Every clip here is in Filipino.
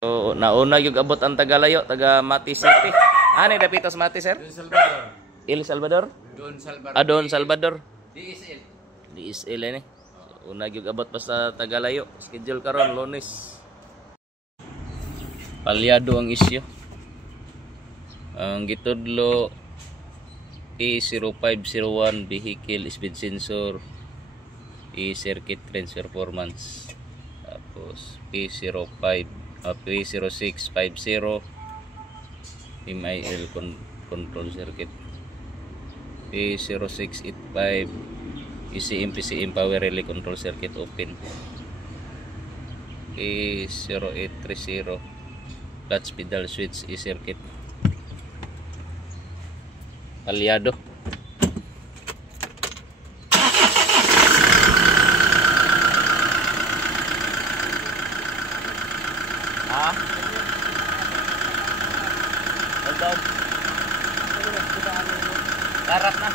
So, nauna yung abot ang Tagalayo, taga Mati City. Ano yung dapitos Mati, sir? Don Salvador. Il Salvador? Don Salvador. Don Salvador. DSL. DSL ini. So, una yung abot pa sa Tagalayo. Schedule karon Lunes. Palyado ang isyu. Ang gitudlo E0501 vehicle speed sensor, E-circuit transfer performance. Tapos P0650 MIL control circuit, P0685 ECM PCM power relay control circuit open, P0830 clutch pedal switch E-circuit. Palyado. Karat na.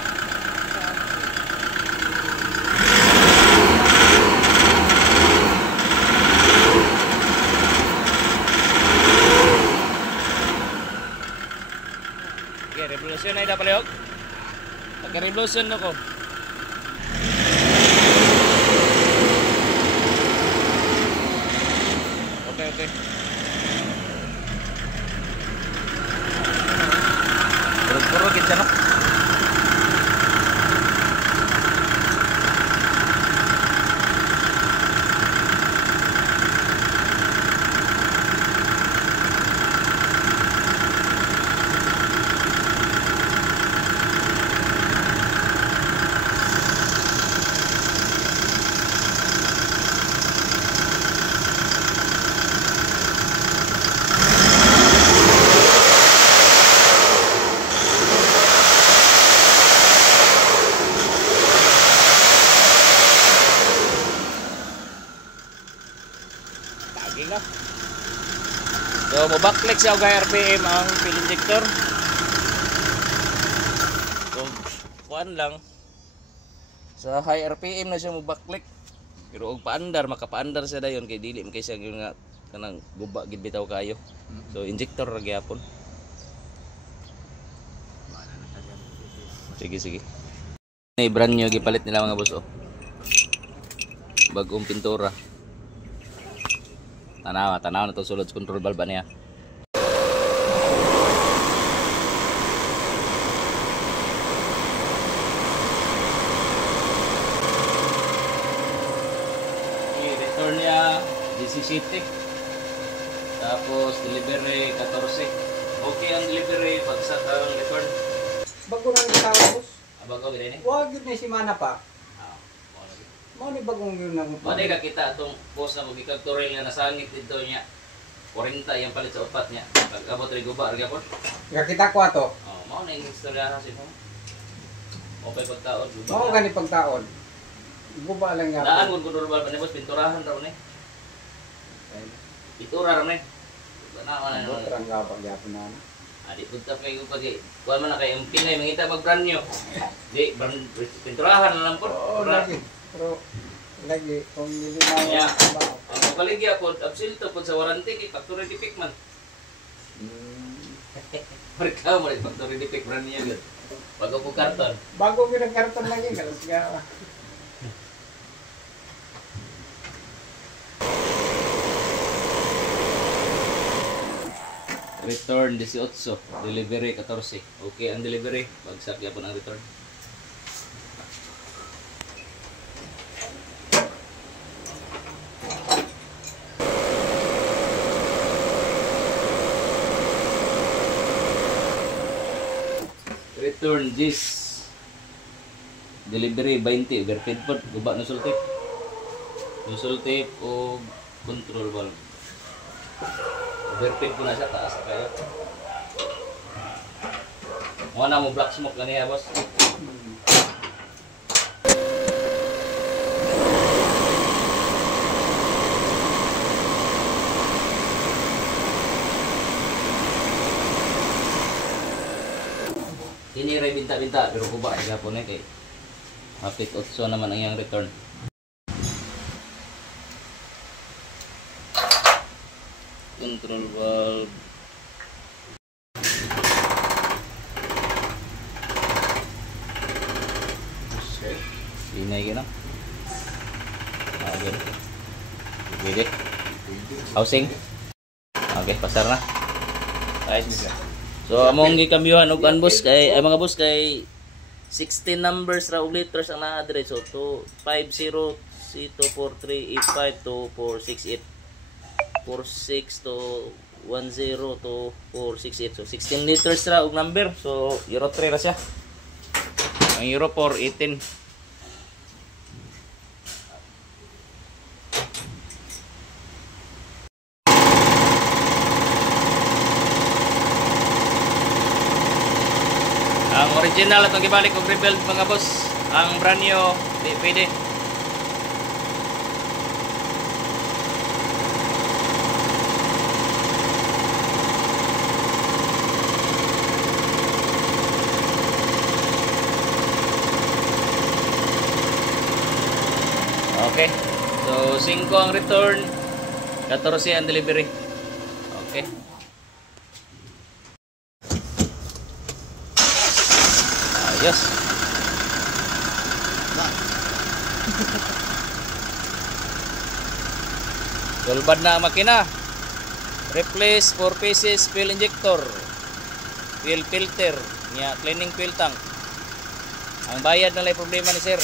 Okay, revolution ay dapalihog. Pagka-revolution na ko. Okay. Puro kita no. So, mabaklik siya kay RPM ang fuel injector. So, kuan lang. Sa high RPM na siya mabaklik. Pero og paandar, makapaandar siya dayon kay dili man kay siya nga kanang guba gid bitaw kayo. So, injector ra gyapon. Sige. Ni brand new gipalit nila mga boss oh. Bagong pintura. Tanaw na to sulod sa control valve niya. Return niya DC City. Tapos delivery 14. Okay ang delivery, bagsak ang return. Bago nang gitawa, boss. Bago gid ni. Wag yun na si Mana pa. Mao ni bagong yun nang. Mao ka kita atong post na magikag turel nga nasangit dito niya. 40 yang palit sa upat niya. Pag abot ri guba ra gyapon. Kita ko ato. Oh, mao na yung istorya sa mo. Okay pagtaon guba. Mao gani pagtaon. Guba lang nga. Daan kun control valve ni boss pinturahan raw ni. Itura ra ni. Banawa na. Terang gabag gyapon na. Adi punta kay ko pagi. Kuan man na kay ang Pinay mangita mag brand new. Di brand pinturahan na lang po. Oo, lagi. Pero lagi kung hindi na yeah. Ang baligya po absilto po sa warranty kay factory defect man. Marka mo rin factory defect brand niya gud. Bago po karton. Bago gyud ang karton lagi kalos ga. Return 18, delivery 14. Okay ang delivery, bagsak gyapon ang return. Return this delivery 20 overfeed pod guba nozzle tape o control valve overfeed po na siya taas kaya na mo black smoke lang niya boss. Tiniray binta-binta pero kuba gapon kay hapit 8 naman ang iyang return. control valve. Inay ka na. Okay. Pwede. Housing. Okay, pasar na. Right. So among gikambyuhan og boss kay ay mga boss kay 16 numbers ra og letters ang na-address. So 250 C24385 to 468 46 to 10 to 468. So 16 letters ra og number. So Euro 3 ra siya. Ang Euro 4 18. Ang original at gibalik og rebuild mga boss. Ang brand new di pwede. Okay. So 5 ang return, 14 ang delivery. Okay. Ayos. Sulbad na ang makina. Replace 4 pieces fuel injector, fuel filter, nya cleaning fuel tank. Ang bayad na lay problema ni sir.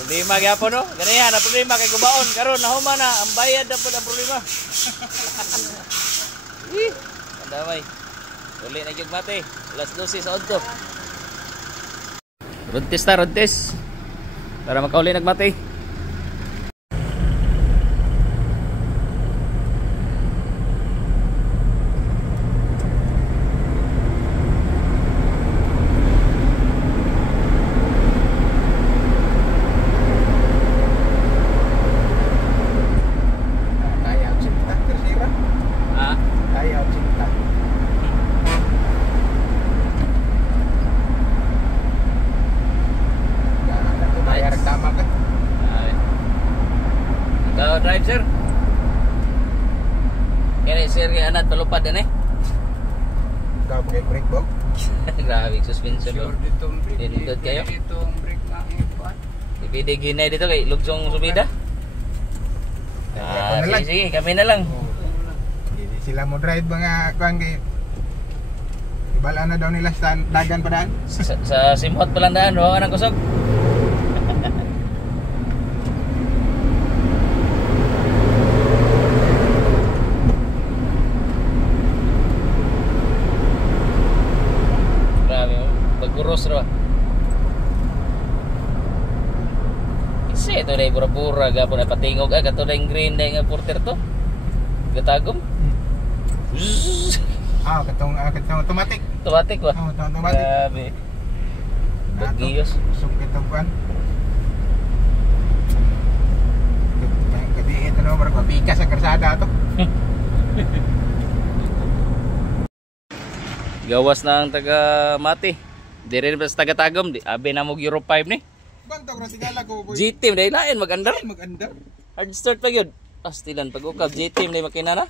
Problema gyapon no? Ganiya na problema kay gubaon karon nahuma na ang bayad na pud ang problema. Damay. Uli na gyud mate. Alas 12 sa odto. Road test. Para makauli nagmate. Drive sir. Kaya sir kaya anak palupad na eh. Ikaw pakai brake box. Grabe suspension lo. Dito kayo. Dito ang brake na ipan. Ipidi ginay dito kay lugsong subida. Sige, kami na lang. Hindi sila mo drive mga kuan kay ibala na daw nila sa dagan pa daan. Sa simhot pa lang daan, wa nang kusog. Bagurus ra. Isa ito na pura-pura gapon na patingog kato na green na nga porter to. Gatagom. Katong automatic. Automatic ba? Automatic. Grabe. Bagiyos. Sok kita kuan. Gabi ito no para pika sa karsada to. Gawas na ang taga Mati. Dire ba sa taga-tagom di abi na mo Euro 5 ni. Bantog ra tigala ko boy. GT dai lain mag-andar. Mag-andar. Hard start pa gyud. Pastilan pag ukab GT na makina na.